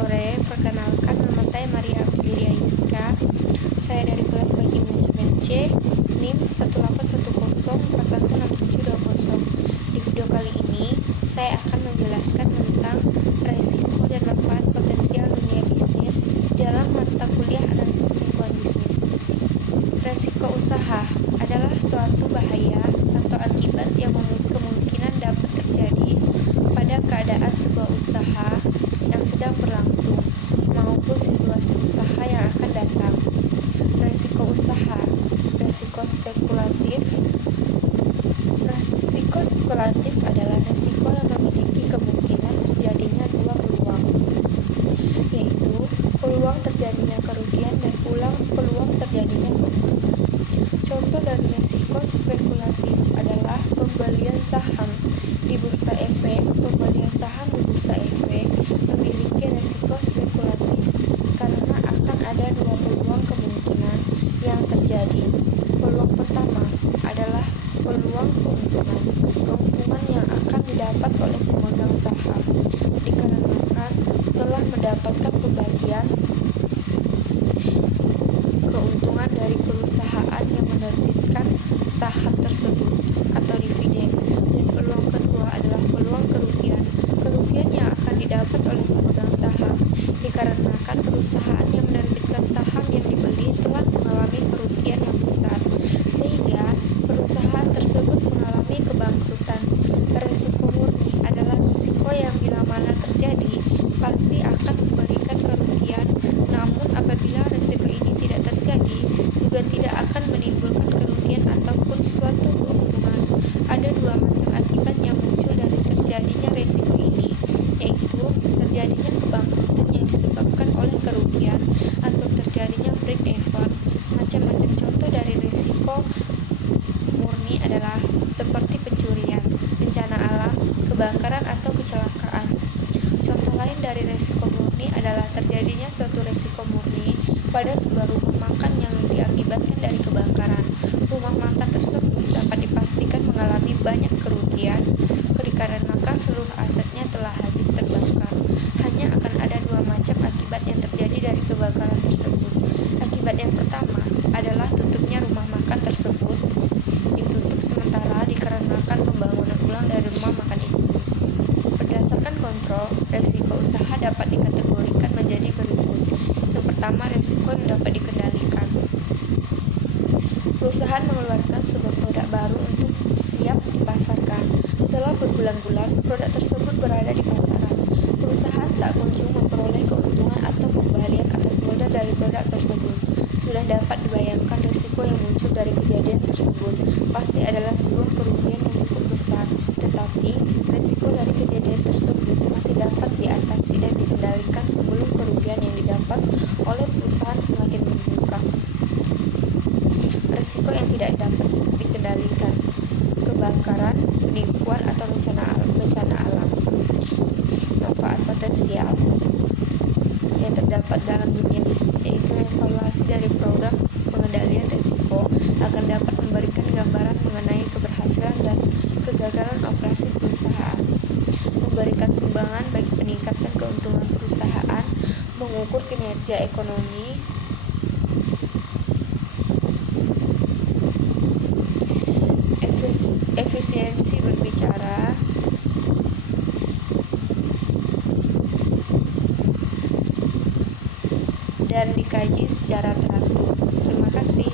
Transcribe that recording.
sore, perkenalkan nama saya Maria Aprilia Yiska. Saya dari kelas bagi manajemen C, NIM 18104167720. Di video kali ini, saya akan menjelaskan tentang resiko dan manfaat potensial dunia bisnis dalam mata kuliah analisis lingkungan bisnis. Resiko usaha adalah suatu bahaya atau akibat yang kemungkinan dapat terjadi pada keadaan sebuah usaha yang sedang berlangsung maupun situasi usaha yang akan datang. Resiko usaha, resiko spekulatif. Resiko spekulatif adalah resiko yang memiliki kemungkinan terjadinya dua peluang, yaitu peluang terjadinya kerugian dan peluang terjadinya keuntungan. Contoh dari resiko spekulatif adalah pembelian saham di bursa efek. Pembelian saham di bursa efek memiliki resiko spekulatif karena akan ada dua peluang kemungkinan yang terjadi. Peluang pertama adalah peluang keuntungan. Keuntungan yang akan didapat oleh pemegang saham dikarenakan telah mendapatkan pembagian keuntungan dari perusahaan yang menerbitkan saham tersebut atau dividen. Dan peluang kedua adalah peluang kerugian. Kerugian yang akan didapat oleh pemegang saham dikarenakan perusahaan yang menerbitkan saham yang dibeli telah mengalami kerugian yang besar sehingga perusahaan tersebut mengalami kebangkrutan. Risiko murni adalah risiko yang bila mana terjadi pasti akan memberikan kerugian, namun apabila risiko ini tidak terjadi juga tidak akan menimbulkan kerugian ataupun suatu keuntungan. Ada dua macam akibat yang muncul dari terjadinya risiko ini, yaitu terjadinya kebangkrutan yang disebabkan oleh kerugian atau terjadinya break even. Macam-macam contoh dari risiko murni adalah seperti pencurian, bencana alam, kebakaran atau kecelakaan. Contoh lain dari risiko murni adalah terjadinya suatu risiko murni pada sebuah rumah makan yang diakibatkan dari kebakaran. Rumah makan tersebut dapat dipastikan mengalami banyak kerugian dikarenakan seluruh asetnya telah habis terbakar. Hanya akan ada dua macam akibat yang terjadi dari kebakaran tersebut. Akibat yang pertama adalah tutupnya rumah makan tersebut ditutup sementara dikarenakan pembangunan ulang dari rumah makan itu. Berdasarkan kontrol, risiko usaha dapat dikategorikan menjadi berikut. Yang pertama, risiko yang dapat dikendalikan. Perusahaan mengeluarkan sebuah produk baru untuk siap dipasarkan. Setelah berbulan-bulan, produk tersebut berada di pasaran. Perusahaan tak kunjung memperoleh keuntungan atau kembalian atas modal dari produk tersebut. Sudah dapat dibayangkan risiko yang muncul dari kejadian tersebut pasti adalah sebuah kerugian yang cukup besar. Tetapi, risiko dari kejadian tersebut masih dapat diatasi dan dikendalikan sebelum kerugian yang didapat oleh perusahaan semakin membengkak. Risiko yang tidak dapat dikendalikan, kebakaran, penipuan atau bencana alam. Manfaat potensial yang terdapat dalam dunia bisnis yaitu evaluasi dari program pengendalian risiko akan dapat memberikan gambaran mengenai keberhasilan dan kegagalan operasi perusahaan, memberikan sumbangan bagi peningkatan keuntungan perusahaan, mengukur kinerja ekonomi, efisiensi berbicara, dan dikaji secara teratur. Terima kasih.